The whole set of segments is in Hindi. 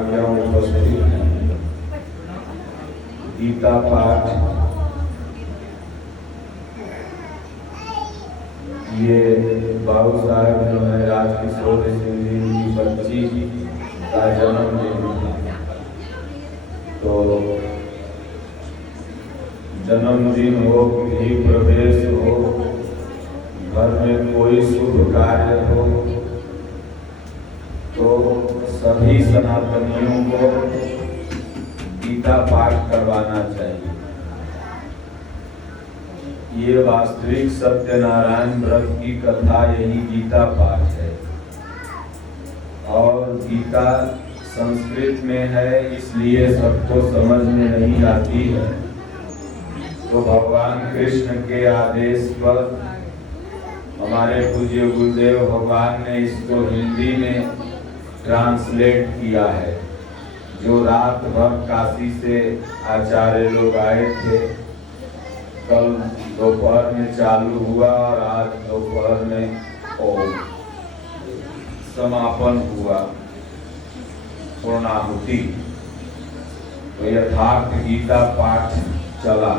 उपस्थित हैं। गीता पाठ ये बाबू साहब जो है राजकिशोर सिंह जी की बच्ची का जन्मदिन था, तो जन्मदिन हो, गृह प्रवेश हो, घर में कोई शुभ कार्य हो, तो सभी सनातनियों को गीता पाठ करवाना चाहिए। ये वास्तविक सत्यनारायण व्रत की कथा यही गीता पाठ है। और गीता संस्कृत में है, इसलिए सबको समझ में नहीं आती है, तो भगवान कृष्ण के आदेश पर हमारे पूज्य गुरुदेव भगवान ने इसको हिंदी में ट्रांसलेट किया है। जो रात भर काशी से आचार्य लोग आए थे, कल दोपहर में चालू हुआ और आज दोपहर में समापन हुआ पूर्णाहुति। तो यथार्थ गीता पाठ चला।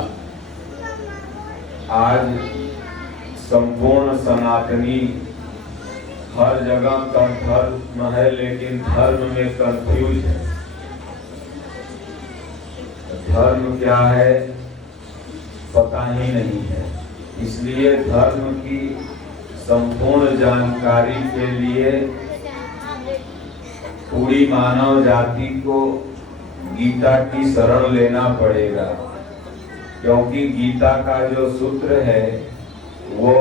आज संपूर्ण सनातनी हर जगह धर्म है, लेकिन धर्म में कंफ्यूज है। धर्म क्या है पता ही नहीं है। इसलिए धर्म की संपूर्ण जानकारी के लिए पूरी मानव जाति को गीता की शरण लेना पड़ेगा, क्योंकि गीता का जो सूत्र है वो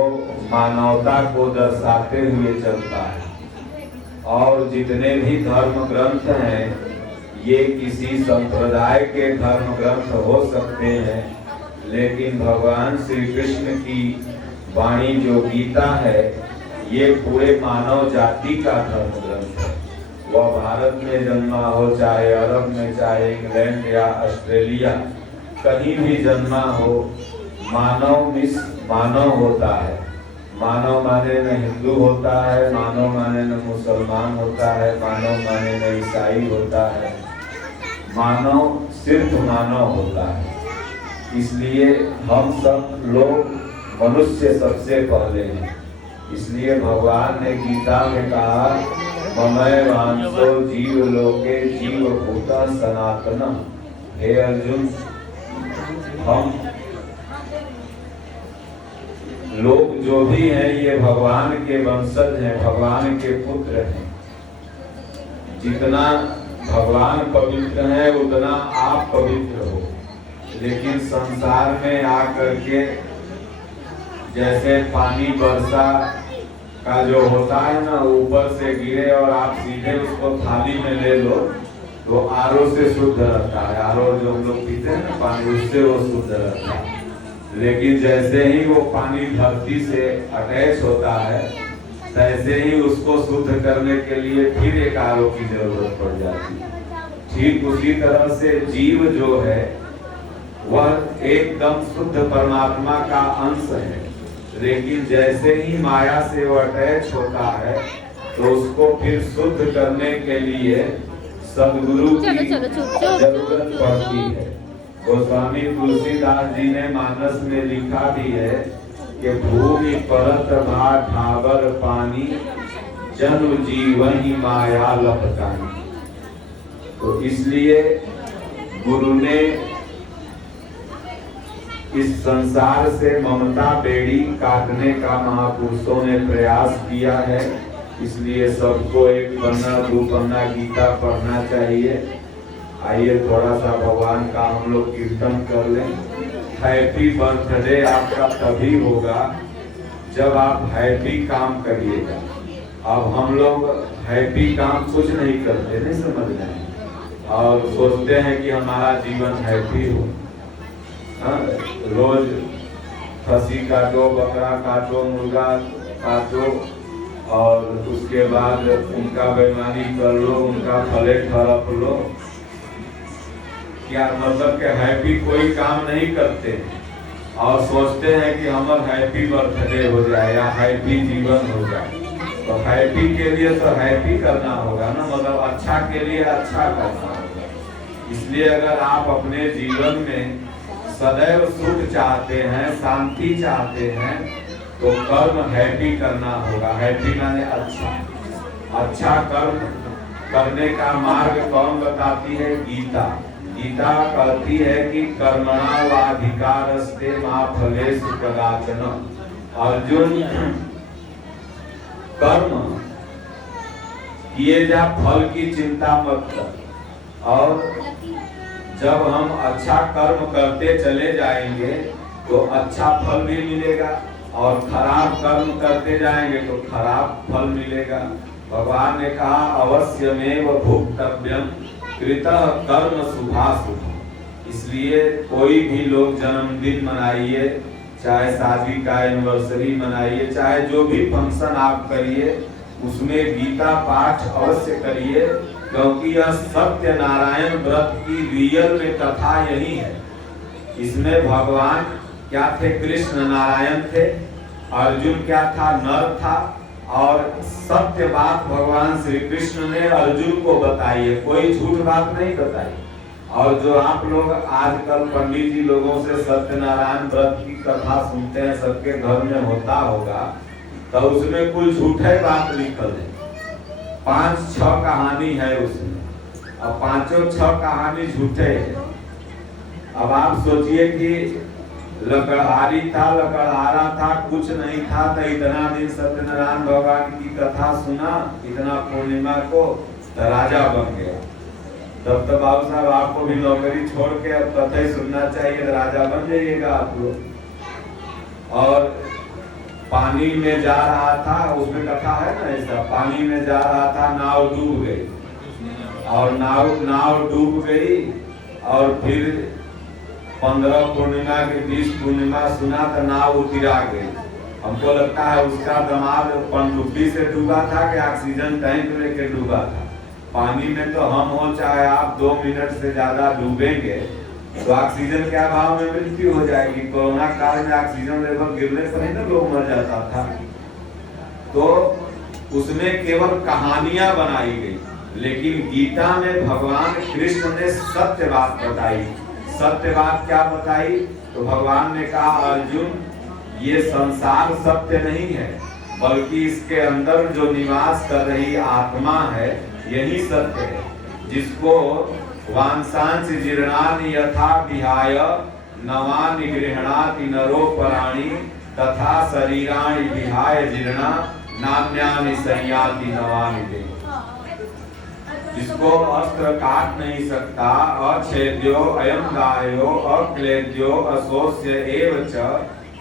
मानवता को दर्शाते हुए चलता है। और जितने भी धर्म ग्रंथ हैं, ये किसी संप्रदाय के धर्म ग्रंथ हो सकते हैं, लेकिन भगवान श्री कृष्ण की वाणी जो गीता है, ये पूरे मानव जाति का धर्म ग्रंथ है। वह भारत में जन्मा हो, चाहे अरब में, चाहे इंग्लैंड या ऑस्ट्रेलिया, कहीं भी जन्मा हो, मानव होता है। मानव माने न हिंदू होता है, मानव माने न मुसलमान होता है, मानव माने न ईसाई होता है, मानव सिर्फ मानव होता है। इसलिए हम सब लोग मनुष्य सबसे पहले हैं। इसलिए भगवान ने गीता में कहा, ममय वांसो जीव लोके जीव भूता सनातन। हे अर्जुन, हम लोग जो भी हैं ये भगवान के वंशज हैं, भगवान के पुत्र हैं। जितना भगवान पवित्र है उतना आप पवित्र हो। लेकिन संसार में आकर के जैसे पानी वर्षा का जो होता है ना, ऊपर से गिरे और आप सीधे उसको थाली में ले लो तो आरओ से शुद्ध रहता है। आरओ जो हम लोग पीते हैं ना पानी, उससे वो शुद्ध रहता है। लेकिन जैसे ही वो पानी धरती से अटैच होता है, तैसे ही उसको शुद्ध करने के लिए फिर एक आरओ की जरूरत पड़ जाती है। ठीक उसी तरह से जीव जो है वह एकदम शुद्ध परमात्मा का अंश है, लेकिन जैसे ही माया से वो अटैच होता है तो उसको फिर शुद्ध करने के लिए सदगुरु की जरूरत पड़ती है। गोस्वामी तुलसीदास जी ने मानस में लिखा भी है कि भूमि परत भा ठावर पानी, जनु जीवन ही माया लपटानी। तो इसलिए गुरु ने इस संसार से ममता बेड़ी काटने का महापुरुषों ने प्रयास किया है। इसलिए सबको एक पन्ना दो पन्ना गीता पढ़ना चाहिए। आइए थोड़ा सा भगवान का हम लोग कीर्तन कर लें। हैप्पी बर्थडे आपका तभी होगा जब आप हैप्पी काम करिएगा। अब हम लोग हैप्पी काम कुछ नहीं करते, नहीं समझ रहे हैं, और सोचते हैं कि हमारा जीवन हैप्पी हो। रोज खसी काटो, बकरा काटो, मुर्गा काटो, और उसके बाद उनका बेईमानी कर लो, उनका प्लेट हड़प लो। क्या मतलब कि हैप्पी कोई काम नहीं करते और सोचते हैं कि हमारा हैप्पी बर्थडे हो जाए या हैप्पी जीवन हो जाए। तो हैप्पी के लिए तो हैप्पी करना होगा ना, मतलब अच्छा के लिए अच्छा करना होगा। इसलिए अगर आप अपने जीवन में सदैव सुख चाहते हैं, शांति चाहते हैं, तो कर्म हैप्पी करना होगा। हैप्पी माने अच्छा। अच्छा कर्म करने का मार्ग कौन बताती है? गीता। गीता कहती है कि कर्मणा वाधिकारस्ते मा फलेषु कदाचन। अर्जुन, कर्म किए जा, फल की चिंता मत कर। और जब हम अच्छा कर्म करते चले जाएंगे तो अच्छा फल भी मिलेगा, और खराब कर्म करते जाएंगे तो खराब फल मिलेगा। भगवान ने कहा अवश्यमेव भुक्तव्यम कृतः कर्म शुभाशुभ। इसलिए कोई भी लोग जन्मदिन मनाइए, चाहे शादी का एनिवर्सरी मनाइए, चाहे जो भी फंक्शन आप करिए, उसमें गीता पाठ अवश्य करिए, क्योंकि यह सत्य नारायण व्रत की रियल में कथा यही है। इसमें भगवान क्या थे? कृष्ण नारायण थे, अर्जुन क्या था? नर था। और सत्य बात भगवान श्री कृष्ण ने अर्जुन को बताई है, कोई झूठ बात नहीं बताई। और जो आप लोग आजकल पंडित जी लोगों से सत्यनारायण व्रत की कथा सुनते हैं, सबके घर में होता होगा, तो उसमें कुल झूठे बात लिखल है। 5-6 कहानी है उसमें, अब 5-6 कहानी झूठे हैं। अब आप सोचिए कि लकड़हारी था, लकड़हारा था, कुछ नहीं था, तो इतना दिन सत्यनारायण भगवान की कथा सुना, इतना पूर्णिमा को, तो राजा बन गया। तब तो बाबू साहब आपको भी नौकरी छोड़ के अब कथा ही सुनना चाहिए, तो राजा बन जाइएगा आप लोग। और पानी में जा रहा था, उसमें कथा है ना ऐसा, पानी में जा रहा था, नाव डूब गई, और नाव डूब गई, और फिर 15 पूर्णिमा के 20 पूर्णिमा सुना तो नाव उतरा गई। हमको लगता है उसका दामाद पनडुब्बी से डूबा था कि ऑक्सीजन टैंक लेके डूबा था। पानी में तो हम हो चाहे आप 2 मिनट से ज्यादा डूबेंगे तो ऑक्सीजन के अभाव में मृत्यु हो जाएगी। कोरोना काल में ऑक्सीजन लेवल गिरने पर ही ना लोग मर जाता था। तो उसमें केवल कहानियां बनाई गई, लेकिन गीता में भगवान कृष्ण ने सत्य बात बताई। सत्य बात क्या बताई? तो भगवान ने कहा अर्जुन, ये संसार सत्य नहीं है, बल्कि इसके अंदर जो निवास कर रही आत्मा है यही सत्य है, जिसको वांसांस जीर्णानि यथा विहाय नवानि गृह्णाति नरो पराणि तथा शरीराणि विहाय जीर्णा नान्यानि संयाति नवानि देहि। जिसको अस्त्र काट नहीं सकता, अछेद्यो अयं गायो अक्लेद्यो अशोष्य एव च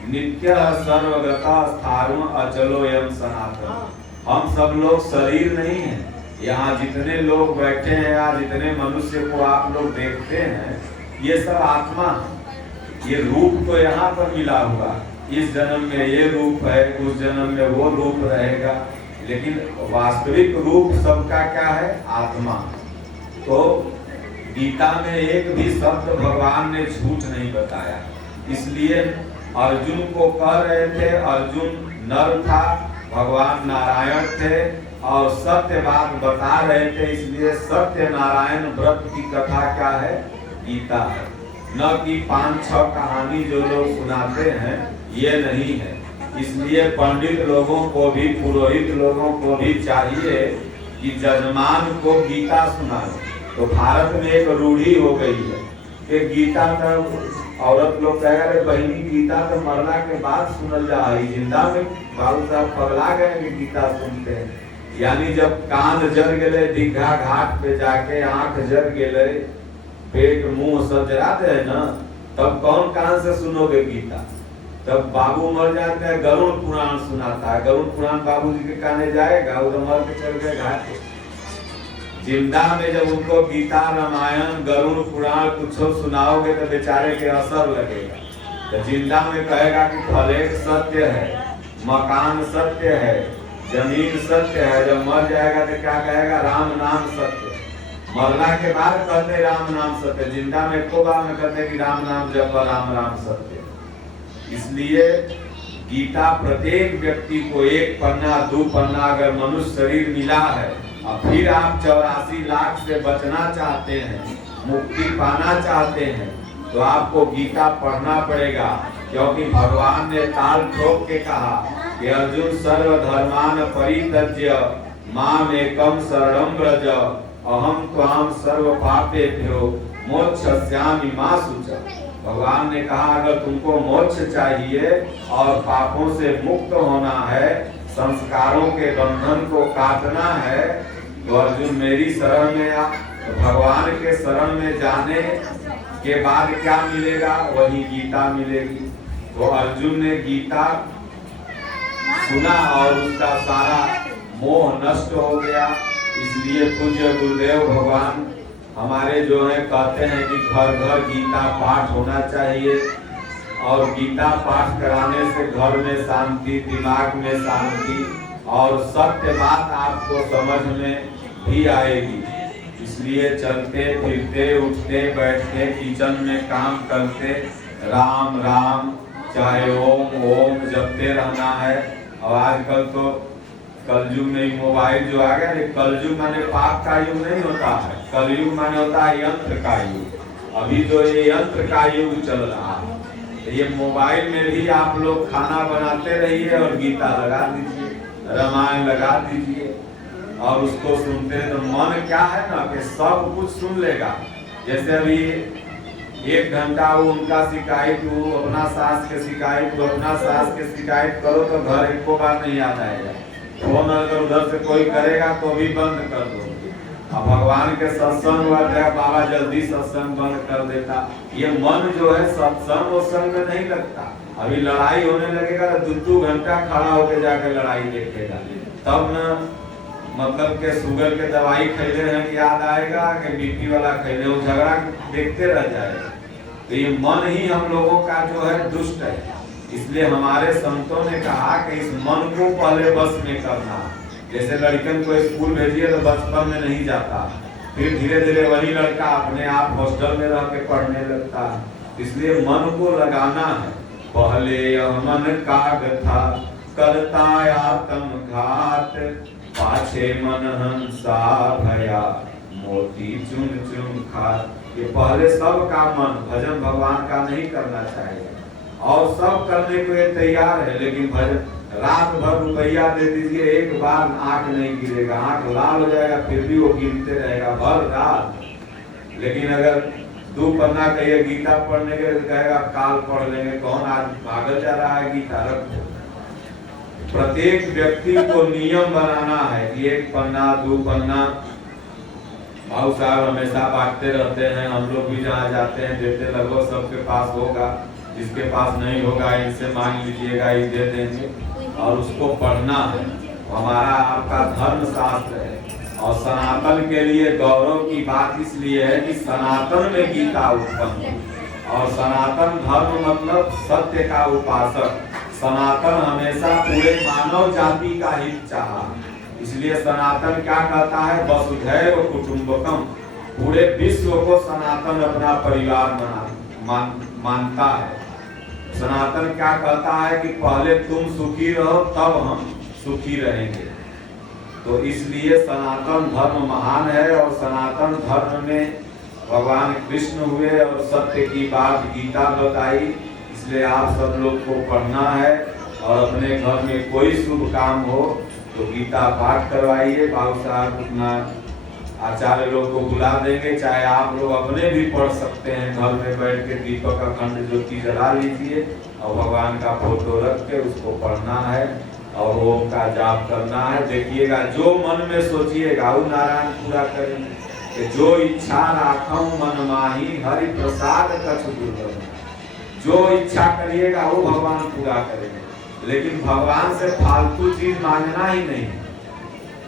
नित्यः सर्वगतः स्थाणु अचलोऽयं सनातन। हम सब लोग शरीर नहीं है। यहाँ जितने लोग बैठे हैं या जितने मनुष्य को आप लोग देखते हैं, ये सब आत्मा है। ये रूप तो यहाँ पर मिला हुआ, इस जन्म में ये रूप है, उस जन्म में वो रूप रहेगा, लेकिन वास्तविक रूप सबका क्या है? आत्मा। तो गीता में एक भी शब्द भगवान ने झूठ नहीं बताया। इसलिए अर्जुन को कह रहे थे, अर्जुन नर था, भगवान नारायण थे और सत्य बात बता रहे थे। इसलिए सत्य नारायण व्रत की कथा क्या है? गीता है, न कि 5-6 कहानी जो लोग सुनाते हैं, ये नहीं है। इसलिए पंडित लोगों को भी, पुरोहित लोगों को भी चाहिए कि जजमान को गीता सुनाए। तो भारत में एक रूढ़ी हो गई है कि गीता तो औरत लोग कह रहे बहनी गीता तो मरना के बाद सुनल जा रही, जिंदा में बाबू साहब पगला गए कि गीता सुनते हैं। यानी जब कान जर गए, दीघा घाट पे जाके आंख जर गए, पेट मुंह सब जराते हैं ना, तब कौन कान से सुनोगे गीता? तब बाबू मर जाते हैं, गरुड़ पुराण सुनाता है। गरुड़ पुराण बाबूजी के काने जाएगा, उधर मर के चल गए घाट पे। जिंदा में जब उनको गीता रामायण गरुड़ पुराण कुछ सुनाओगे तो बेचारे के असर लगेगा। तो जिंदा में कहेगा कि फलेट सत्य है, मकान सत्य है, जमीन सत्य है। जब मर जाएगा तो क्या कहेगा? राम नाम सत्य। मरना के बाद कहते राम नाम सत्य, जिंदा में को बार में कहते कि राम नाम जप, राम राम सत्य। इसलिए गीता प्रत्येक व्यक्ति को 1 पन्ना 2 पन्ना अगर मनुष्य शरीर मिला है और फिर आप 84 लाख से बचना चाहते हैं, मुक्ति पाना चाहते हैं, तो आपको गीता पढ़ना पड़ेगा। क्योंकि भगवान ने ताल ठोक के कहा कि अर्जुन सर्वधर्मान परित्यज्य माम एकम शरणं व्रज अहम त्वाम सर्व पापेभ्यो मोक्षयिष्यामि मा शुचः। भगवान ने कहा अगर तुमको मोक्ष चाहिए और पापों से मुक्त होना है, संस्कारों के बंधन को काटना है, तो अर्जुन मेरी शरण में आ। तो भगवान के शरण में जाने के बाद क्या मिलेगा? वही गीता मिलेगी। तो अर्जुन ने गीता सुना और उसका सारा मोह नष्ट हो गया। इसलिए पूज्य गुरुदेव भगवान हमारे जो है कहते हैं कि घर घर गीता पाठ होना चाहिए, और गीता पाठ कराने से घर में शांति, दिमाग में शांति और सत्य बात आपको समझ में भी आएगी। इसलिए चलते फिरते उठते बैठते किचन में काम करते राम राम चाहे ओम ओम जपते रहना है। और आजकल तो कलयुग में मोबाइल जो आ गया, कलयुग माने पाप का युग नहीं होता है, कलयुग माने होता है यंत्र का युग। अभी जो ये यंत्र का युग चल रहा है, ये मोबाइल में भी आप लोग खाना बनाते रहिए और गीता लगा दीजिए, रामायण लगा दीजिए और उसको सुनते तो मन क्या है ना कि सब कुछ सुन लेगा। जैसे अभी 1 घंटा वो उनका शिकायत, वो अपना सास के शिकायत, वो अपना सास के शिकायत करो तो घर एक बार नहीं याद आएगा। फोन अगर उधर से कोई करेगा तो भी बंद कर दो। अब भगवान के सत्संग हुआ था, बाबा जल्दी सत्संग बंद कर देता। ये मन जो है सत्संग और संग में नहीं लगता। अभी लड़ाई होने लगेगा तो 2-2 घंटा खड़ा होकर जाकर लड़ाई देखेगा, तब न मतलब के शुगर के दवाई खैले हैं याद आएगा कि बीपी वाला खैले, वो झगड़ा देखते रह जाएगा। तो ये मन ही हम लोगों का जो है दुष्ट है। इसलिए हमारे संतों ने कहा कि इस मन को पहले बस में करना। जैसे लड़कन को स्कूल भेजिए तो बचपन में नहीं जाता, फिर धीरे धीरे वही लड़का अपने आप हॉस्टल में रह के पढ़ने लगता है। इसलिए मन को लगाना है। पहले यह मन काग था करता आत्म घात, पाछे मन हंसा भया मोती चुन चुन खात। ये पहले सबका मन भजन भगवान का नहीं करना चाहिए, और सब करने को ये तैयार है, लेकिन भजन रात भर रुपया दे दीजिए, एक बार आंख नहीं गिरेगा, आंख लाल हो जाएगा, फिर भी वो गिनते रहेगा भर रात। लेकिन अगर 2 पन्ना कहिए गीता पढ़ने के तो कहेगा काल पढ़ लेंगे, कौन आज भागल जा रहा है गीता रखो। प्रत्येक व्यक्ति को नियम बनाना है कि 1 पन्ना 2 पन्ना। भाऊ साहब हमेशा बांटते रहते हैं, हम लोग भी जहाँ जाते हैं देते, लगभग सबके पास होगा। जिसके पास नहीं होगा इनसे मांग लीजिएगा, ये दे देंगे। और उसको पढ़ना है, हमारा आपका धर्म शास्त्र है। और सनातन के लिए गौरव की बात इसलिए है कि सनातन में गीता उत्पन्न हुई, और सनातन धर्म मतलब सत्य का उपासक। सनातन हमेशा पूरे मानव जाति का हित चाहा, इसलिए सनातन क्या कहता है? वसुधैव कुटुंबकम। पूरे विश्व को सनातन अपना परिवार मानता है। सनातन क्या कहता है कि पहले तुम सुखी रहो तब हम सुखी रहेंगे। तो इसलिए सनातन धर्म महान है, और सनातन धर्म में भगवान कृष्ण हुए और सत्य की बात गीता बताई। इसलिए आप सब लोग को पढ़ना है, और अपने घर में कोई शुभ काम हो तो गीता पाठ करवाइए। बाबू साहब अपना आचार्य लोग को बुला देंगे, चाहे आप लोग अपने भी पढ़ सकते हैं घर में बैठ के। दीपक अखंड ज्योति जला लीजिए और भगवान का फोटो रख के उसको पढ़ना है और ओम का जाप करना है। देखिएगा जो मन में सोचिएगा वो नारायण पूरा करेंगे। कि जो इच्छा राखूं मन माही हरि प्रसाद कछु दुर्लभ। जो इच्छा करिएगा वो भगवान पूरा करेंगे। लेकिन भगवान से फालतू चीज मांगना ही नहीं।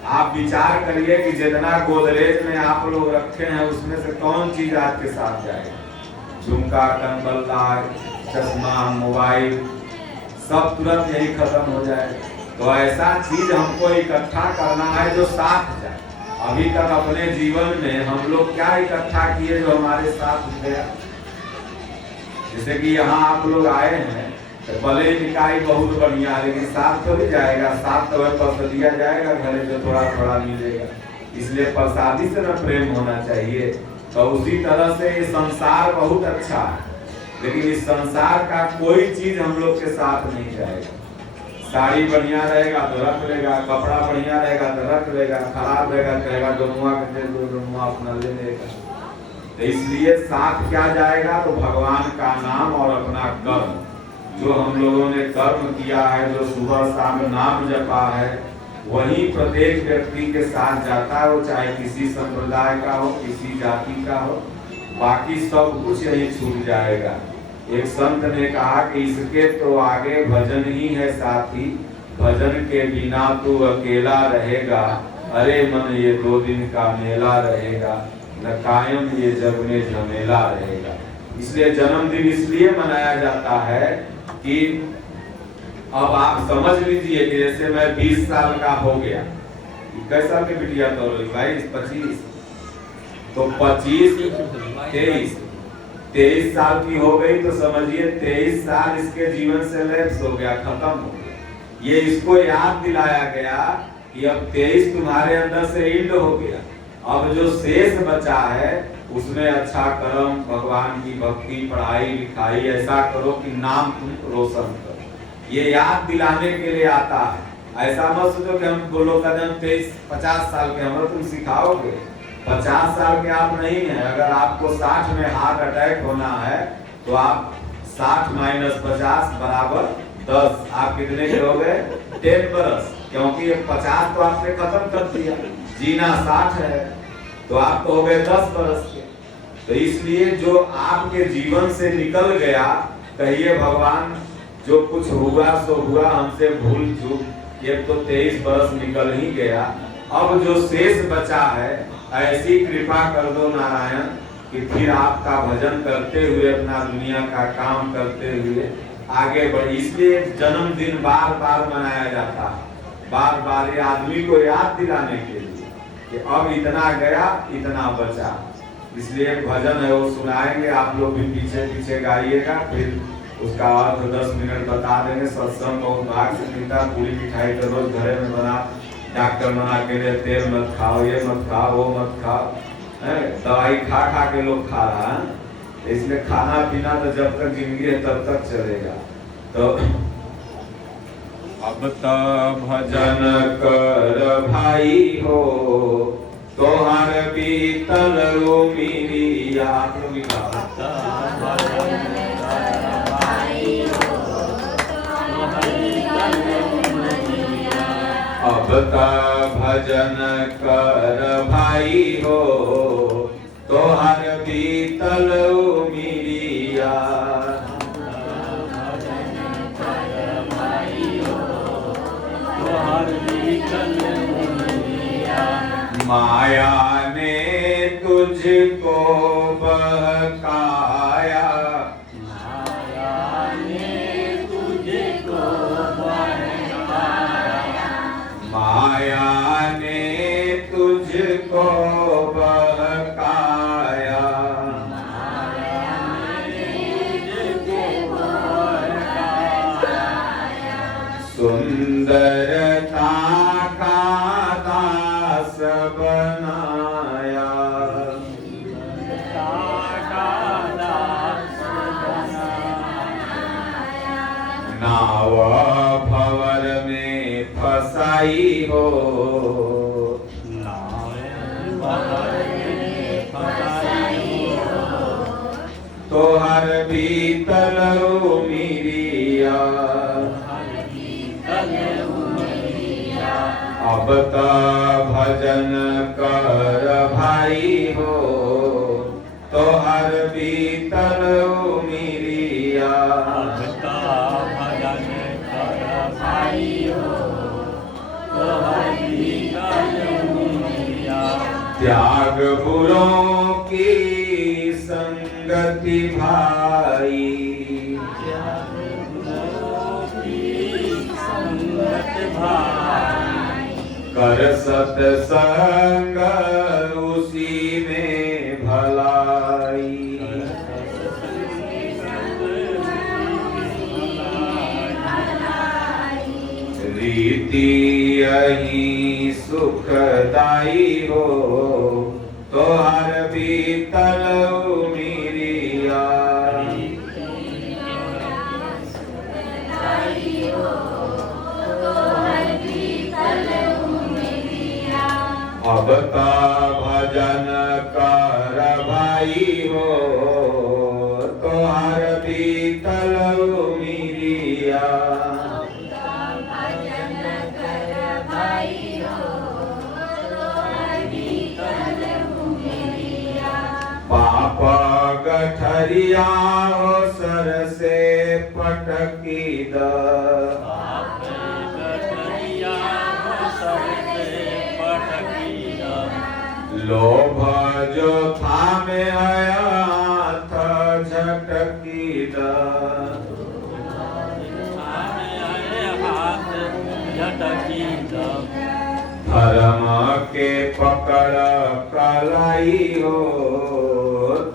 आप विचार करिए कि जितना गोदरेज में आप लोग रखे हैं उसमें से कौन चीज आपके साथ जाएगा। झुमका, कंबलदा, चश्मा, मोबाइल सब तुरंत यही खत्म हो जाएगा। तो ऐसा चीज हमको इकट्ठा करना है जो साथ जाए। अभी तक अपने जीवन में हम लोग क्या इकट्ठा किए जो हमारे साथ गया। जैसे कि यहाँ आप लोग आए हैं भले निकाय बहुत बढ़िया, लेकिन साथ थोड़ी जाएगा, साथ तो पर दिया जाएगा घरे जो थोड़ा थोड़ा मिलेगा। इसलिए प्रसादी से न प्रेम होना चाहिए। तो उसी तरह से ये संसार बहुत अच्छा है, लेकिन इस संसार का कोई चीज हम लोग के साथ नहीं जाएगा। साड़ी बढ़िया रहेगा तो रख लेगा, कपड़ा बढ़िया रहेगा तो रख लेगा, खराब रहेगा कहेगा दोनों अपना ले लेगा। तो इसलिए साथ क्या जाएगा, तो भगवान का नाम और अपना कर्म, जो हम लोगों ने कर्म किया है, जो सुबह शाम नाम जपा है, वही प्रत्येक व्यक्ति के साथ जाता है। वो चाहे किसी संप्रदाय का हो, किसी जाति का हो, बाकी सब कुछ यही छूट जाएगा। एक संत ने कहा कि इसके तो आगे भजन ही है साथी, भजन के बिना तू अकेला रहेगा। अरे मन ये 2 दिन का मेला रहेगा, न कायम ये जग में झमेला रहेगा। इसलिए जन्मदिन इसलिए मनाया जाता है कि अब आप समझ लीजिए कि जैसे मैं 20 साल का हो गया, कैसा के बिटिया तो 22, 25, तो 25, 23 साल की हो गई, तो समझिए 23 साल इसके जीवन से लैप्स हो गया, खत्म हो गया। ये इसको याद दिलाया गया कि अब 23 तुम्हारे अंदर से इंड हो गया, अब जो शेष बचा है उसमें अच्छा कर्म, भगवान की भक्ति, पढ़ाई लिखाई ऐसा करो कि नाम तुम रोशन करो। ये याद दिलाने के लिए आता है। ऐसा मत सोचो कि हम बोलो कदम 23-50 साल के हम तुम सिखाओगे। 50 साल के आप नहीं है। अगर आपको 60 में हार्ट अटैक होना है तो आप 60 - 50 बराबर 10, आप कितने के हो गए? 10 बरस, क्योंकि 50 तो आपने खत्म कर दिया, जीना 60 है, तो आप तो हो गए 10 बरस के। तो इसलिए जो आपके जीवन से निकल गया, कहिए भगवान जो कुछ हुआ सो हुआ, हमसे भूल चूक, ये तो 23 बरस निकल ही गया, अब जो शेष बचा है ऐसी कृपा कर दो नारायण कि फिर आपका भजन करते हुए, अपना दुनिया का काम करते हुए आगे बढ़े। इसलिए जन्मदिन बार बार मनाया जाता है, बार बार ये आदमी को याद दिलाने के लिए कि अब इतना गया, इतना बचा। इसलिए भजन है वो सुनाएंगे, आप लोग भी पीछे पीछे गाइएगा, फिर उसका अर्थ 10 मिनट बता देंगे। सत्संग बहुत भाग से मिलता, पूरी मिठाई तो रोज घरे में बना, डॉक्टर मना के लिए तेल मत खाओ, ये मत खाओ, वो मत खाओ, दवाई खा खा के लोग खा रहा है। इसलिए खाना पीना तो जब तक जिंदगी है तब तक चलेगा। तो अब तो भजन कर भाई हो, तोहर बीतल उमिरिया। आप लोग भी अब ता भजन कर भाई हो, तोहर बीतल उमिरिया। माया ने तुझको बहकाया, माया ने तुझको बहकाया, सुंदरता का दास बनाया, नाव भंवर में फसाई हो, तोहर बीतल उमिरिया। अब त भजन कर भाई हो, तोहर बीतल उमिरिया। त्याग बुरों की संगति भाई, कर सत्संग उसी में भलाई। द्वितीय ही सुखदाई हो, तोहर बीतल उमिरिया। अब ता भजन कर भाई हो, तोहर बीतल उमिरिया। पाप गठरिया हो सर से पटकी द, लोभ जो था में आया था झटकी द, धर्म के पकड़ कलाई हो,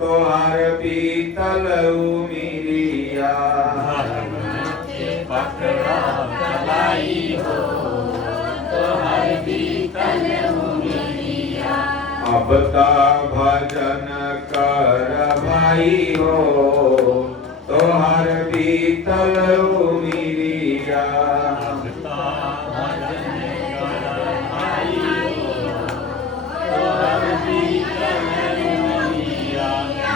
तोहर बीतल उमिरिया। पकड़ कलाई हो, तोहर बीतल उमिरिया। अब ता भजन कर भाई हो, तोहर बीतल उमिरिया।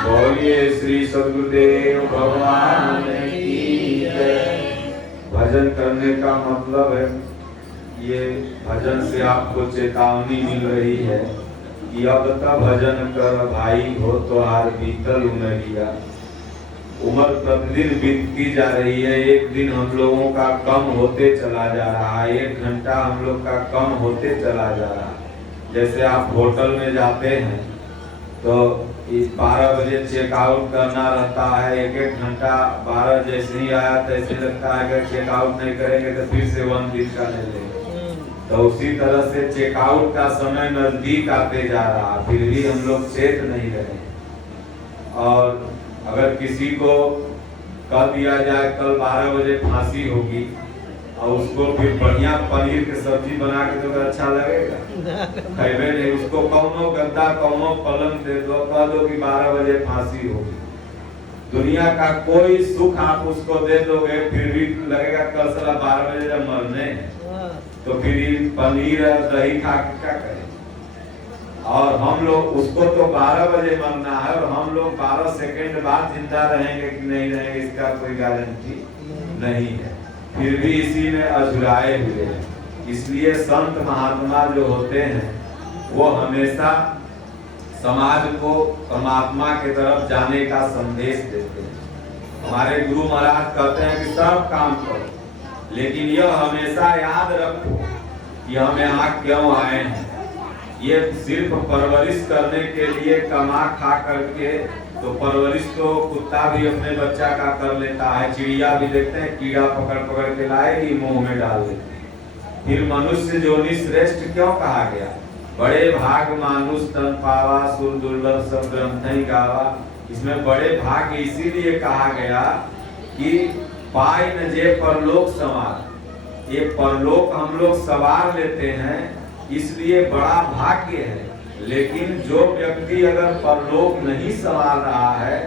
बोलिए श्री सद्गुरुदेव भगवान की जय। भजन करने का मतलब है, ये भजन से आपको चेतावनी मिल रही है कि अब तक भजन कर भाई हो, तो हार बीतल उमरिया। उम्र प्रतिदिन बीतती जा रही है, एक दिन हम लोगों का कम होते चला जा रहा है, 1 घंटा हम लोग का कम होते चला जा रहा है। जैसे आप होटल में जाते हैं तो 12 बजे चेकआउट करना रहता है, 1-1 घंटा 12 जैसे ही आया तैसे लगता है अगर चेकआउट नहीं करेंगे तो फिर से 1 दिन का ले लेंगे। तो उसी तरह से चेकआउट का समय नजदीक आते जा रहा, फिर भी हम लोग चेत नहीं रहे। और अगर किसी को कह दिया जाए कल 12 बजे फांसी होगी और उसको फिर बढ़िया पनीर की सब्जी बना के तो अच्छा लगेगा, खैबे नहीं। उसको कौनो गद्दा कौनो पलंग दे दो, कह दो कि 12 बजे फांसी होगी, दुनिया का कोई सुख आप उसको दे दोगे फिर भी लगेगा कल साला 12 बजे जब मरने हैं तो फिर पनीर दही खा के क्या करें। और हम लोग उसको तो 12 बजे मरना है और हम लोग 12 सेकंड बाद जिंदा रहेंगे कि नहीं रहेंगे इसका कोई गारंटी नहीं है, फिर भी इसी में अझुराए हुए हैं। इसलिए संत महात्मा जो होते हैं वो हमेशा समाज को परमात्मा की तरफ जाने का संदेश देते हैं। हमारे गुरु महाराज कहते हैं कि सब काम करो, लेकिन यह हमेशा याद रखो कि हम यहाँ क्यों आए हैं। ये सिर्फ परवरिश करने के लिए कमा खा करके, तो परवरिश तो कुत्ता भी अपने बच्चा का कर लेता है, चिड़िया भी देखते हैं कीड़ा पकड़ पकड़ के लाएगी मुंह में डाल देती है। फिर मनुष्य जोनि श्रेष्ठ क्यों कहा गया? बड़े भाग मानुष तन पावा, सुर दुर्लभ सब ग्रंथ ही गावा। इसमें बड़े भाग इसीलिए कहा गया कि पाई न जे परलोक सवार, ये परलोक हम लोग सवार लेते हैं इसलिए बड़ा भाग्य है। लेकिन जो व्यक्ति अगर परलोक नहीं संभाल रहा है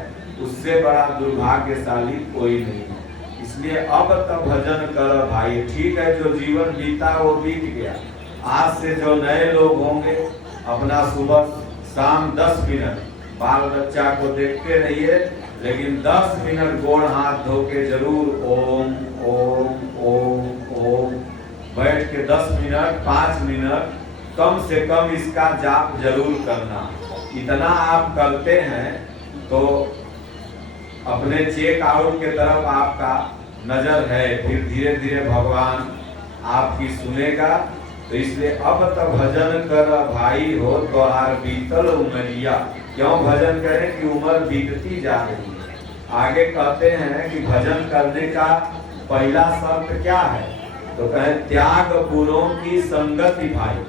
उससे बड़ा दुर्भाग्यशाली कोई नहीं है। इसलिए अब तक भजन कर भाई। ठीक है, जो जीवन बीता वो बीत गया। आज से जो नए लोग होंगे अपना सुबह शाम 10 मिनट बाल बच्चा को देखते रहिए, लेकिन 10 मिनट गोड़ हाथ धो के जरूर ओम ओम ओम ओम बैठ के 10 मिनट 5 मिनट कम से कम इसका जाप जरूर करना। इतना आप करते हैं तो अपने चेक आउट के तरफ आपका नजर है, फिर धीरे धीरे भगवान आपकी सुनेगा। तो इसलिए अब तक भजन कर भाई हो तो हार बीतल उमरिया। क्यों भजन करें कि उम्र बीतती जा रही है। आगे कहते हैं कि भजन करने का पहला शर्त क्या है, तो कहे त्याग बुरों की संगति भाई।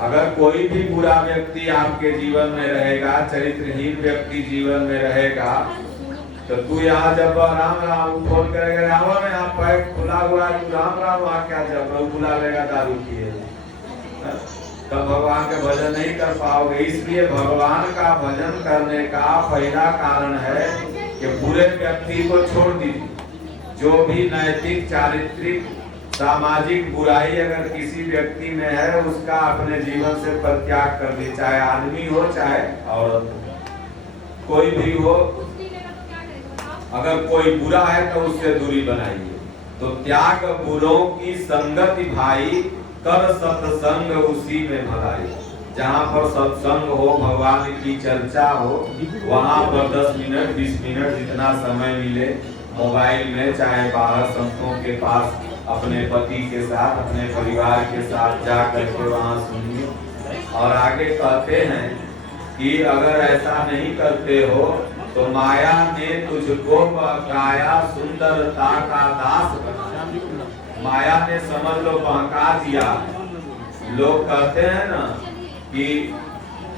अगर कोई भी बुरा व्यक्ति आपके जीवन में रहेगा, चरित्रहीन व्यक्ति जीवन में रहेगा, तो तू यहाँ जब राम राम फोन करेगा रामा में आप पैक खुला हुआ है, तू राम राम वहाँ क्या जब बुला लेगा दारू पिए, तब भगवान का भजन नहीं कर पाओगे। इसलिए भगवान का भजन करने का पहला कारण है कि बुरे व्यक्ति को छोड़ दीजिए। जो भी नैतिक, चारित्रिक, सामाजिक बुराई अगर किसी व्यक्ति में है, उसका अपने जीवन से परित्याग कर दे, चाहे आदमी हो चाहे औरत हो, कोई भी हो। अगर कोई बुरा है तो उससे दूरी बनाइए। तो त्याग बुरों की संगति भाई, कर सत्संग उसी में भलाई। जहाँ पर सत्संग हो, भगवान की चर्चा हो, वहाँ पर 10 मिनट 20 मिनट जितना समय मिले मोबाइल में, चाहे बाहर संतों के पास अपने पति के साथ, अपने परिवार के साथ जा करके वहाँ सुनिए। और आगे कहते हैं कि अगर ऐसा नहीं करते हो तो माया ने तुझको बहकाया, सुंदरता का दास बनाया। माया ने समझ लो बहका दिया। लोग कहते हैं ना कि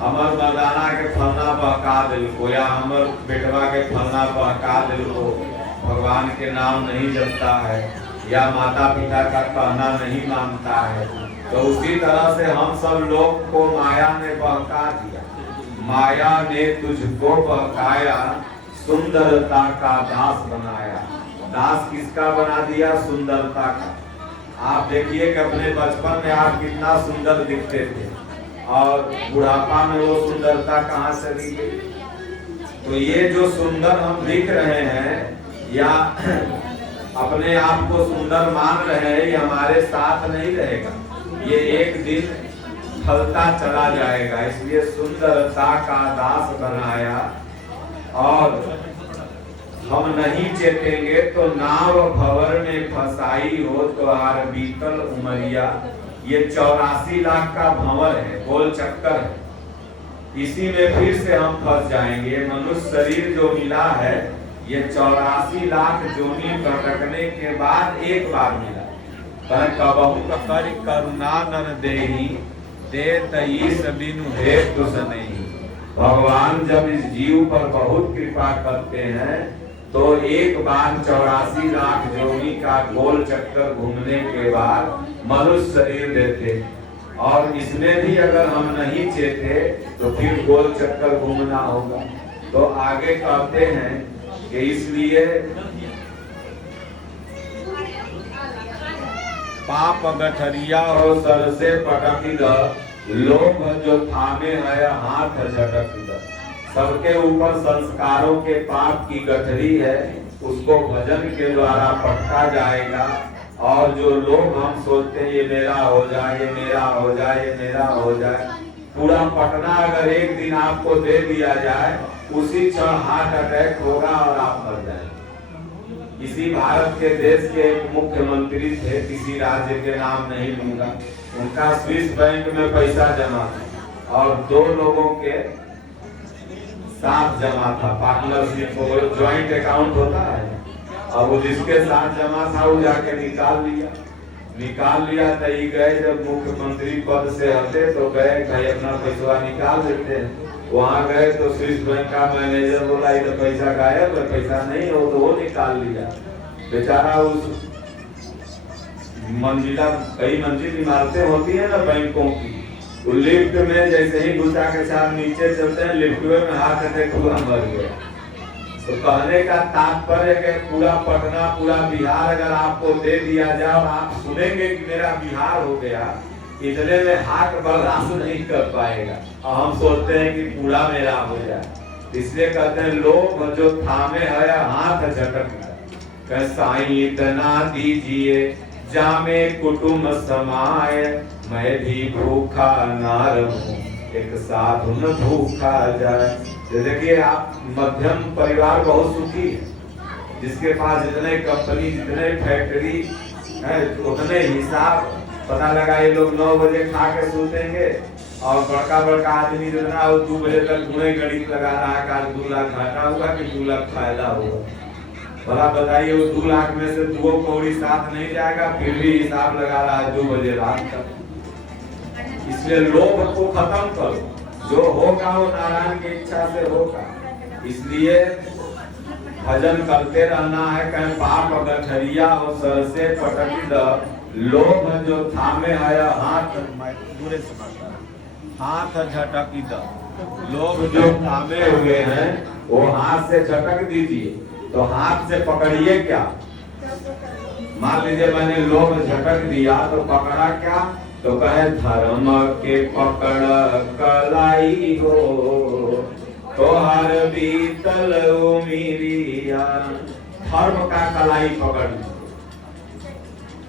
हमर मर्दाना के फलना बहका दिल को, या हमर बेटवा के फलना बहका दिल को, भगवान के नाम नहीं जपता है, या माता पिता का कहना नहीं मानता है। तो उसी तरह से हम सब लोग को माया ने बहका दिया। माया ने तुझको बहकाया, सुंदरता का दास बनाया। दास किसका बना दिया? सुंदरता का। आप देखिए कि अपने बचपन में आप कितना सुंदर दिखते थे और बुढ़ापा में वो सुंदरता कहाँ से चली गई? तो ये जो सुंदर हम दिख रहे हैं या अपने आप को सुंदर मान रहे हैं, ये हमारे साथ नहीं रहेगा, ये एक दिन फलता चला जाएगा। इसलिए सुंदरता का दास बनाया। और हम नहीं चेतेंगे तो नाव भंवर में फसाई हो तुम्हार बीतल उमरिया। ये 84 लाख का भंवर है, गोल चक्कर है, इसी में फिर से हम फंस जाएंगे। मनुष्य शरीर जो मिला है ये 84 लाख जोनी भटकने के बाद एक बार मिला। पर कबहू कर करुणा नर देही, दे तईस बिनु भेद तुस नहीं। भगवान जब इस जीव पर बहुत कृपा करते हैं तो एक बार 84 लाख जोनी का गोल चक्कर घूमने के बाद मनुष्य शरीर देते। और इसमें भी अगर हम नहीं चेते तो फिर गोल चक्कर घूमना होगा। तो आगे कहते हैं कि इसलिए पाप गठरिया हो सर से पटकी द, लोभ जो थामे है हाथ झटक द। सबके ऊपर संस्कारों के पाप की गठरी है, उसको भजन के द्वारा पटका जाएगा। और जो लोग हम सोचते हैं ये मेरा हो जाए, ये मेरा हो जाए, ये मेरा हो जाए, पूरा पटना अगर एक दिन आपको दे दिया जाए, उसी क्षण हार्ट अटैक होगा और आप मर जाएंगे। इसी भारत के देश के एक मुख्यमंत्री थे, किसी राज्य के नाम नहीं लूंगा, उनका स्विस बैंक में पैसा जमा था और 2 लोगों के साथ जमा था, पार्टनरशिप हो, ज्वाइंट अकाउंट होता है। अब वो जिसके साथ जमा था वो जाके निकाल लिया तो ये गए, जब मुख्यमंत्री पद से हटे तो गए भाई अपना पैसा निकाल लेते हैं। वहाँ गए तो स्विस बैंक का मैनेजर बोला ये तो पैसा गायब है, पैसा नहीं हो, तो वो निकाल लिया। बेचारा उस मंजिला, कई मंजिल इमारतें होती है ना बैंकों की, तो लिफ्ट में जैसे ही घुसा के साथ नीचे चलते हैं, लिफ्ट में हाथ अटैक हुआ, मर गया। तो कहने का तात्पर्य है पूरा पटना, पूरा बिहार अगर आपको दे दिया जाए और आप सुनेंगे कि मेरा बिहार हो गया, इतने में हाथ बर्दाश्त नहीं कर पाएगा और हम सोचते हैं कि पूरा मेरा हो जाए। इसलिए कहते हैं लोग जो थामे है हाथ झटक कर, साईं इतना दीजिए जामे कुटुंब समाए, मैं भी भूखा ना रहूं एक साधु न भूखा जाए। देखिए आप मध्यम परिवार बहुत सुखी है, जिसके पास जितने कंपनी, जितने फैक्ट्री है, उतने हिसाब। पता लगा ये लोग 9 बजे खा के सोतेंगे और बड़का आदमी जो ना वो 2 बजे तक गुणे गणित लगा रहा है, आज 2 लाख घाटा हुआ कि 2 लाख फायदा हुआ। भला बताइए वो 2 लाख में से 2 कौड़ी साथ नहीं जाएगा, फिर भी हिसाब लगा रहा है 2 बजे रात तक। इसलिए लोभ को खत्म करो, जो होगा वो नारायण की इच्छा से होगा। इसलिए भजन करते रहना है। कहीं पाप गठरिया और सर से पटक द, लोभ जो थामे आया हाथ दूरे से पकड़ा, हाथ झटक द, लोभ जो थामे हुए हैं वो हाथ से झटक दीजिए। तो हाथ से पकड़िए क्या, मान लीजिए मैंने लोभ झटक दिया तो पकड़ा क्या, तो कहे धर्म के पकड़ कलाई हो, तो हर बीतल उमिरिया। धर्म का कलाई पकड़,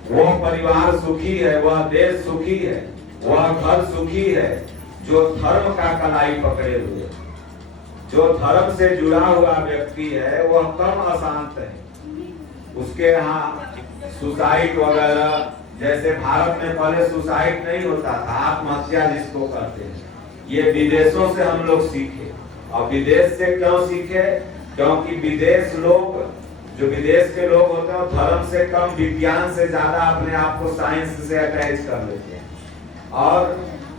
वो परिवार सुखी है, वह देश सुखी है, वह घर सुखी है जो धर्म का कलाई पकड़े हुए। जो धर्म से जुड़ा हुआ व्यक्ति है वह कम अशांत है। उसके यहाँ सुसाइड वगैरह, जैसे भारत में पहले सुसाइड नहीं होता था, आत्महत्या जिसको कहते हैं, ये विदेशों से हम लोग सीखे। और विदेश से क्यों सीखे, क्योंकि विदेश लोग, जो विदेश के लोग होते हैं धर्म से कम विज्ञान से ज्यादा अपने आप को साइंस से अटैच कर लेते हैं। और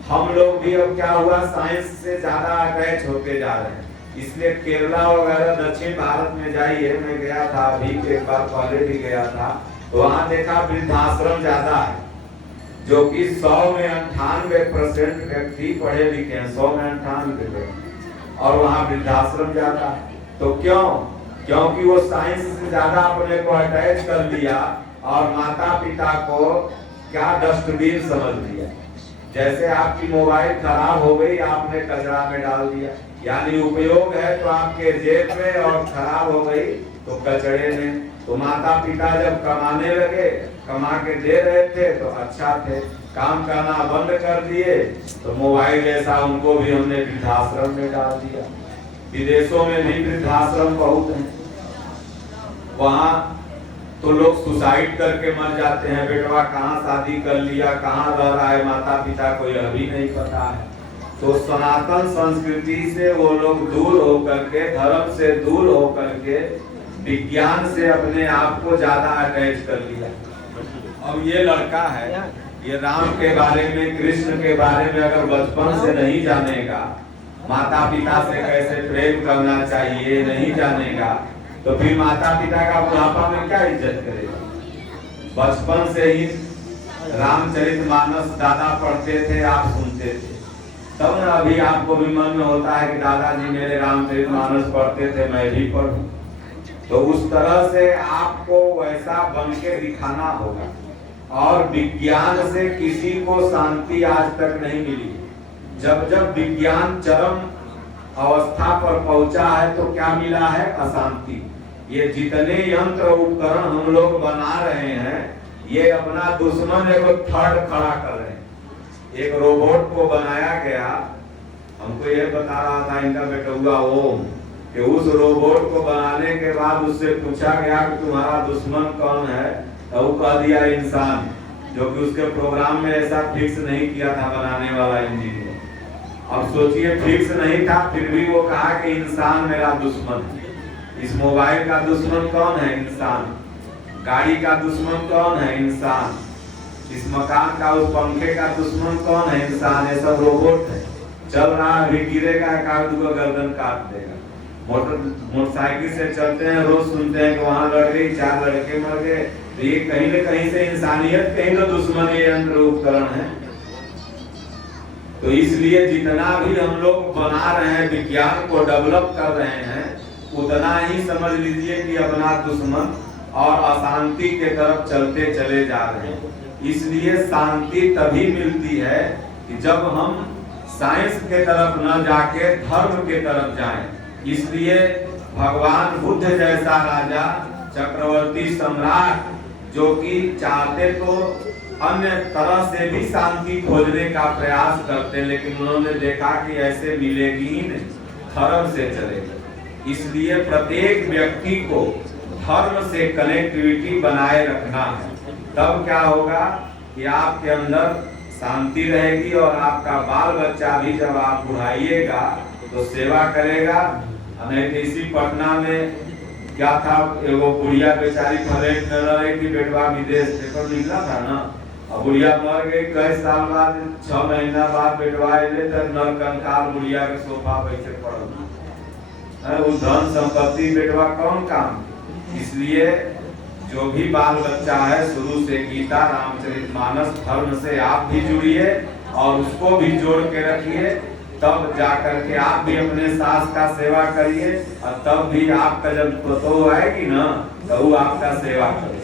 हम लोग भी अब क्या हुआ, साइंस से ज्यादा अटैच होते जा रहे हैं। इसलिए केरला वगैरह दक्षिण भारत में जाइए, मैं गया था अभी एक बार पहले भी गया था, तो वहां देखा वृद्धाश्रम ज्यादा है, जो कि 100 में 98% व्यक्ति पढ़े लिखे हैं, 100 में 98, और वहाँ वृद्धाश्रम ज्यादा है। तो क्यों, क्योंकि वो साइंस से ज्यादा अपने को अटैच कर लिया और माता पिता को क्या डस्टबिन समझ लिया। जैसे आपकी मोबाइल खराब हो गई, आपने कचरा में डाल दिया, यानी उपयोग है तो आपके जेब में और खराब हो गई तो कचरे में। तो माता पिता जब कमाने लगे, कमा के दे रहे थे तो अच्छा थे, काम करना बंद कर दिए तो मोबाइल जैसा उनको भी हमने वृद्धाश्रम में डाल दिया। विदेशों में भी वृद्धाश्रम बहुत हैं, वहाँ तो लोग सुसाइड करके मर जाते हैं। बेटवा कहाँ शादी कर लिया, कहाँ रह रहा है, माता पिता को यह भी नहीं पता है। तो सनातन संस्कृति से वो लोग दूर होकर के, धर्म से दूर होकर के विज्ञान से अपने आप को ज्यादा अटैच कर लिया। अब ये लड़का है, ये राम के बारे में, कृष्ण के बारे में अगर बचपन से नहीं जानेगा, माता पिता से कैसे प्रेम करना चाहिए नहीं जानेगा, तो फिर माता पिता का बुढ़ापा में क्या इज्जत करेगा। बचपन से ही रामचरितमानस दादा पढ़ते थे, आप सुनते थे, तब ना अभी आपको भी मन में होता है कि दादाजी मेरे रामचरितमानस पढ़ते थे, मैं भी पढ़ूं। तो उस तरह से आपको वैसा बन के दिखाना होगा। और विज्ञान से किसी को शांति आज तक नहीं मिली। जब जब विज्ञान चरम अवस्था पर पहुंचा है तो क्या मिला है, अशांति। ये जितने यंत्र उपकरण हम लोग बना रहे हैं, ये अपना दुश्मन एगो थर्ड खड़ा कर रहे हैं। एक रोबोट को बनाया गया, हमको ये बता रहा था इनका बेटुआ ओम, कि उस रोबोट को बनाने के बाद उससे पूछा गया कि तुम्हारा दुश्मन कौन है, तो वो कह दिया इंसान, जो कि उसके प्रोग्राम में ऐसा फिक्स नहीं किया था बनाने वाला इंजीनियर। अब सोचिए फिक्स नहीं था, फिर भी वो कहा कि इंसान मेरा दुश्मन है। इस मोबाइल का दुश्मन कौन है, इंसान। गाड़ी का दुश्मन कौन है, इंसान। इस मकान का, उस पंखे का दुश्मन कौन है, इंसान। ये सब रोबोट है, चल रहा है, भी गिरेगा, एक को गर्दन काट देगा। मोटरसाइकिल से चलते हैं, रोज सुनते हैं कि वहां लड़ गई, 4 लड़के मर गए। तो ये कहीं न कहीं से इंसानियत कहीं तो दुश्मन ये यंत्र उपकरण है। तो इसलिए जितना भी हम लोग बना रहे हैं, विज्ञान को डेवलप कर रहे हैं, उतना ही समझ लीजिए कि अपना दुश्मन और अशांति के तरफ चलते चले जा रहे हैं। इसलिए शांति तभी मिलती है कि जब हम साइंस के तरफ न जाके धर्म के तरफ जाएं। इसलिए भगवान बुद्ध जैसा राजा, चक्रवर्ती सम्राट, जो कि चाहते तो अन्य तरह से भी शांति खोजने का प्रयास करते, लेकिन उन्होंने देखा कि ऐसे मिलेगी ही नहीं, धर्म से चलेगा। इसलिए प्रत्येक व्यक्ति को धर्म से कनेक्टिविटी बनाए रखना है। तब क्या होगा कि आपके अंदर शांति रहेगी और आपका बाल बच्चा भी जब आप बुढ़ाइएगा तो सेवा करेगा। नहीं तो इसी पटना में क्या था, एगो बुढ़िया बेचारी फरेट कर रही थी, बेटवा विदेश पेपर निकला था ना, अब बुढ़िया मर गई। कई साल बाद, 6 महीना बाद बेटवा अले तो नर कंकाल बुढ़िया के सोफा पे पड़ल। उस धन संपत्ति बेटवा कौन काम। इसलिए जो भी बाल बच्चा है शुरू से गीता रामचरितमानस धर्म से आप भी जुड़िए और उसको भी जोड़ के रखिए, तब जाकर के आप भी अपने सास का सेवा करिए और तब भी आपका जब पतो आएगी ना तो वो आपका सेवा करेगी।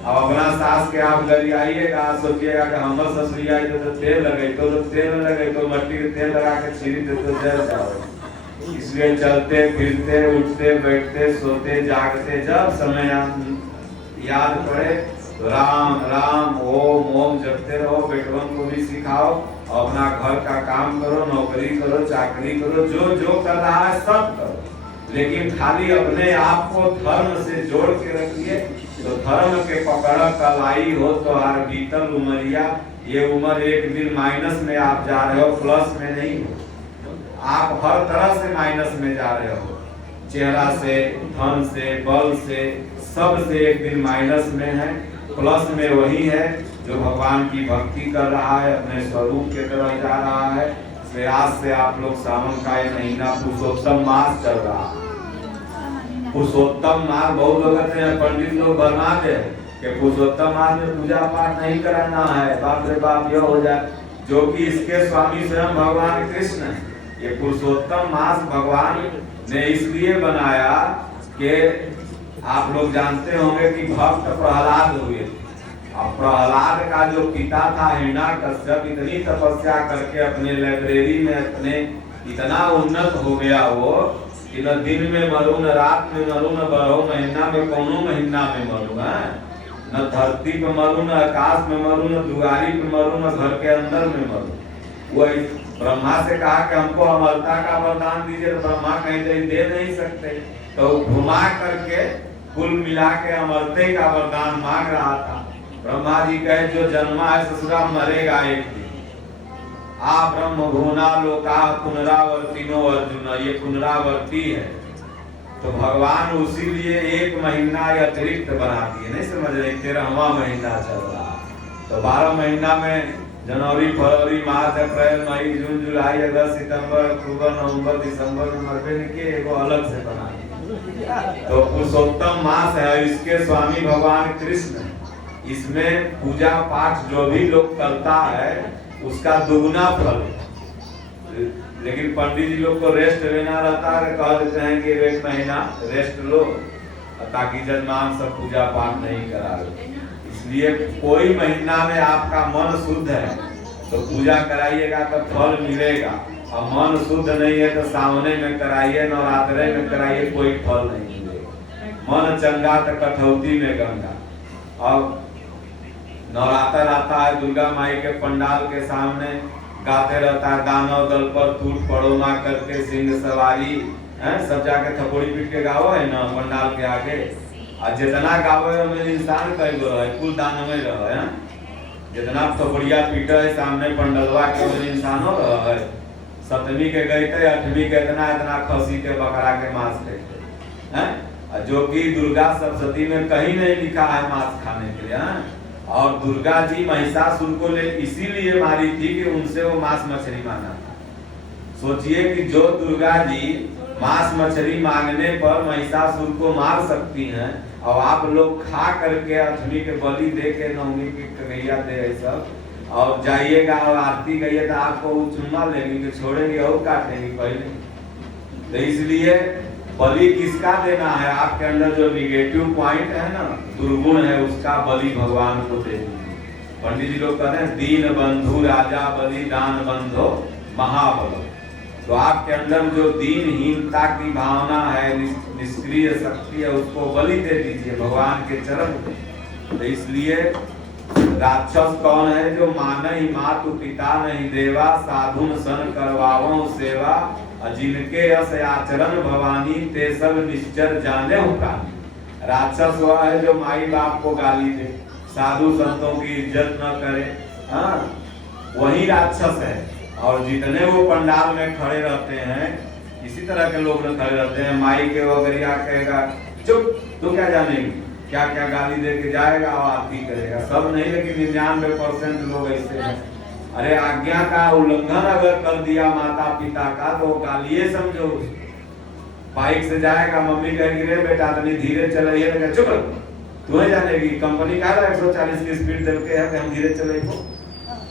अब अपना सास के आप गरियाइएगा, सोचिएगा कि हमारे ससुरी आई तो तेल लगे तो तेल लगे तो मट्टी के तेल लगा के छीनी दे तो जल जाओ। इसलिए चलते फिरते उठते बैठते सोते जागते जब समय याद पड़े तो राम राम ओम ओम जपते रहो। बेटवन को भी सिखाओ, अपना घर का काम करो, नौकरी करो, चाकरी करो, जो जो कर रहा है सब करो, लेकिन खाली अपने आप को धर्म से जोड़ के रखिए। तो धर्म के पकड़ कलाई हो तो हर बीतल उमरिया, ये उम्र एक दिन माइनस में आप जा रहे हो, प्लस में नहीं हो। आप हर तरह से माइनस में जा रहे हो, चेहरा से, धन से, बल से, सब से एक दिन माइनस में है। प्लस में वही है जो भगवान की भक्ति कर रहा है, अपने स्वरूप के तरफ जा रहा है। इसलिए आज से आप लोग सावन का ये महीना पुरुषोत्तम मास चल रहा है। पुरुषोत्तम मास बहुत लोग कहते हैं, पंडित लोग बना दे कि पुरुषोत्तम मास में पूजा पाठ नहीं कराना है, बाप रे बाप यह हो जाए, जो कि इसके स्वामी स्वयं भगवान कृष्ण है। ये पुरुषोत्तम मास भगवान ने इसलिए बनाया कि आप लोग जानते होंगे कि भक्त प्रहलाद हुए। अब प्रहलाद का जो पिता था हिरण्याकश्यप, इतनी तपस्या करके अपने लाइब्रेरी में अपने इतना उन्नत हो गया वो कि न दिन में मरू, न रात में मरू, न बारह महीना में कोनो महीना में मरू, न धरती पे मरू, न आकाश में मरू, न दुआरी पे मरू, न घर के अंदर में मरू। वो ब्रह्मा से कहा कि हमको अमरता का वरदान दीजिए, तो ब्रह्मा कहीं दे नहीं सकते, तो घुमा करके कुल मिला के अमरते का वरदान मांग रहा था। ब्रह्मा जी कहे जो जन्मा है ससुरा मरेगा एक दिन। आ ब्रह्म भुवना लोका पुनरावर्तिनो अर्जुन, ये पुनरावर्ती है। तो भगवान उसी लिए एक महीना अतिरिक्त बना दिए, नहीं समझ रहे, 13वां महीना चल रहा। तो 12 महीना में जनवरी फरवरी मार्च अप्रैल मई जून जुलाई अगस्त सितंबर अक्टूबर नवंबर दिसंबर में मरबे के एगो अलग से बना दिया। तो पुरुषोत्तम मास है, इसके स्वामी भगवान कृष्ण। इसमें पूजा पाठ जो भी लोग करता है उसका दुगुना फल। लेकिन पंडित जी लोग को रेस्ट लेना रहता है, कह देते हैं कि एक महीना रेस्ट लो ताकि जन्मान सब पूजा पाठ नहीं करा लो। इसलिए कोई महीना में आपका मन शुद्ध है तो पूजा कराइएगा तो फल मिलेगा, और मन शुद्ध नहीं है तो सावने में कराइए, नवरात्रे में कराइए, कोई फल नहीं मिलेगा। मन चंगा तो कठौती में गंगा। अब नवरात्र आता है, दुर्गा माई के पंडाल के सामने गाते रहता है, दानव दल पर टूट पड़ो माँ करके सिंह सवारी, सब जाके थपोड़ी पीट के गावो है ना पंडाल के आगे। और जितना गावो है में इंसान कई गो है, कुल दान में रहे हैं। जितना थपोड़िया पीटे है सामने पंडलवा के में इंसानों रहे है। सप्तमी के गए थे, अठवीं के इतना खसी के बकरा के मांस लेते हैं, जो कि दुर्गा सप्तमी में कहीं नहीं लिखा है मांस खाने के लिए। और दुर्गा जी महिषासुर को ले इसीलिए मारी थी कि उनसे वो मांस मछली मांगा था। सोचिए कि जो दुर्गा जी मांस मछली मांगने पर महिषासुर को मार सकती हैं, और आप लोग खा करके अठवी के बलि दे के नवमी की कन्हैया दे सब, और जाइएगा और आरती गइए तो आपको वो चुम्मा लेंगे कि छोड़ेंगे और काटेंगे पहले। तो इसलिए बलि किसका देना है, आपके अंदर जो निगेटिव पॉइंट है ना, दुर्गुण है, उसका बलि भगवान को दे दीजिए। पंडित जी लोग कहते हैं दीन बंधु राजा बलि दान बंधो महाबल। तो आपके अंदर जो दीनहीनता की भावना है, निष्क्रिय शक्ति है, उसको बलि दे दीजिए भगवान के चरण में। तो इसलिए राक्षस कौन है, जो मानहि मातु पिता नहीं देवा, साधुन सन करवावो सेवा, जिनके यश आचरण भवानी ते सब निश्चर जाने हो प्राणी। राक्षस वह है जो माई बाप को गाली दे, साधु संतों की इज्जत न करे, वही राक्षस है। और जितने वो पंडाल में खड़े रहते हैं, इसी तरह के लोग खड़े रहते हैं, माई के वगैरह कहेगा चुप तो क्या जानेगी, क्या क्या गाली दे के जाएगा और आरती करेगा। सब नहीं, लेकिन 99% लोग ऐसे हैं। अरे आज्ञा का उल्लंघन अगर कर दिया माता पिता का तो गालिए समझो। बाइक से जाएगा, मम्मी कहेगी रे बेटा तनी धीरे चलाइए, तो चुप रहो, तुम्हें जाने की कंपनी का 140 की स्पीड दे के है कि हम धीरे चले को,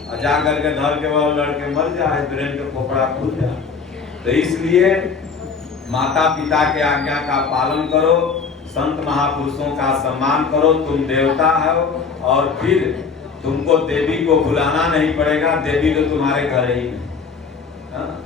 और जा करके धर के वो लड़के मर जाए, ब्रेन के पोपड़ा फूल जाए। तो इसलिए माता पिता के आज्ञा का पालन करो, संत महापुरुषों का सम्मान करो, तुम देवता हो, और फिर तुमको देवी को बुलाना नहीं पड़ेगा, देवी तो तुम्हारे घर ही है।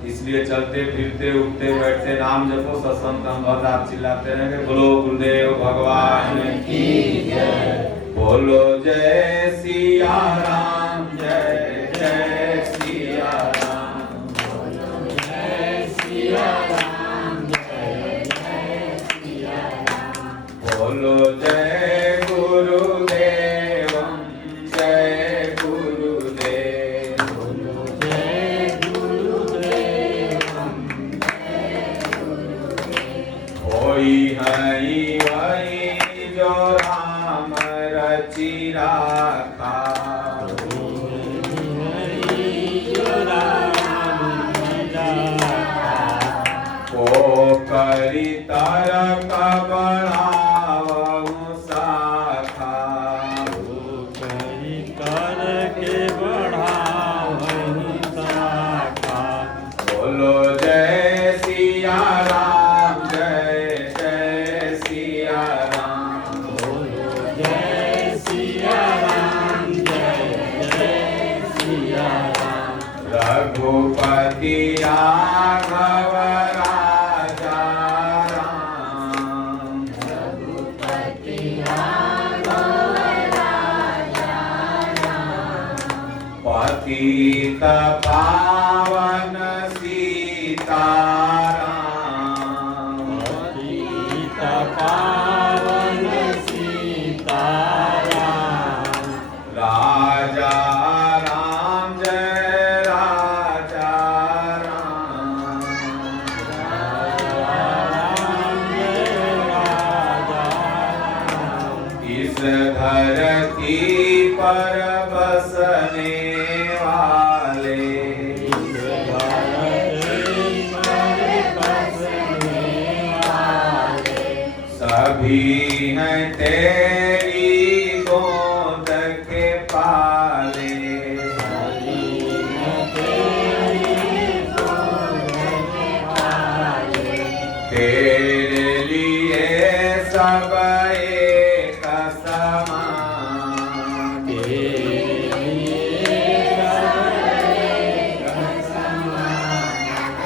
इसलिए चलते फिरते उठते बैठते नाम जपो, सत्संग संबंध आप चिल्लाते रहेंगे। बोलो गुरुदेव भगवान की जय, बोलो जय सिया राम, जय जय सिया राम, बोलो जय सिया राम, जय जय सिया राम, बोलो जय गुरुदेव, जय गुरुदेव, बोलो जय गुरुदेव, जय गुरुदेव। होई हई वही जो राम रचि राखा, को करी तरक बढ़ावहु शाखा, बोलो जय सिया राम, जय जय सिया राम, बोलो जय सिया राम, जय जय सिया राम, रघुपति राघव राजा राम, रघुपति राघव राजा राम, पतित पावन सीताराम, पतित पावन सीताराम, राजा राम जय राजा राम, राम जय राजा राम, इस धरती पर बसने वाले, सभी हैं तेरी गोद के पाले, सभी हैं तेरी गोद के पाले, तेरे लिए सब एक समान, तेरे लिए सब एक समान,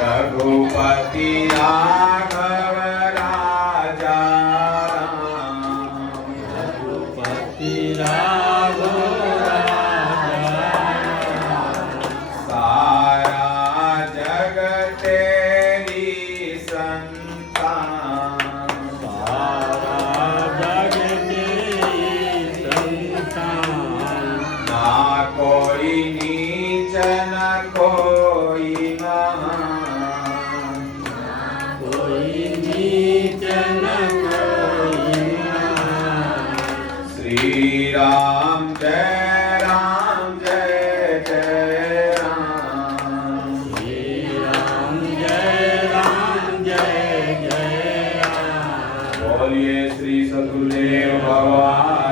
रघुपति राघव राजा राम, रघुपति राघव राजा राम, सारा जग तेरी संतान, सारा जग तेरी संतान, ना कोई नीच न कोई महान, कोई नीच न कोई महान, श्री राम जय राम, जय जय राम, श्री राम जय राम, जय जय राम, बोलिए श्री सद्गुरुदेव भगवान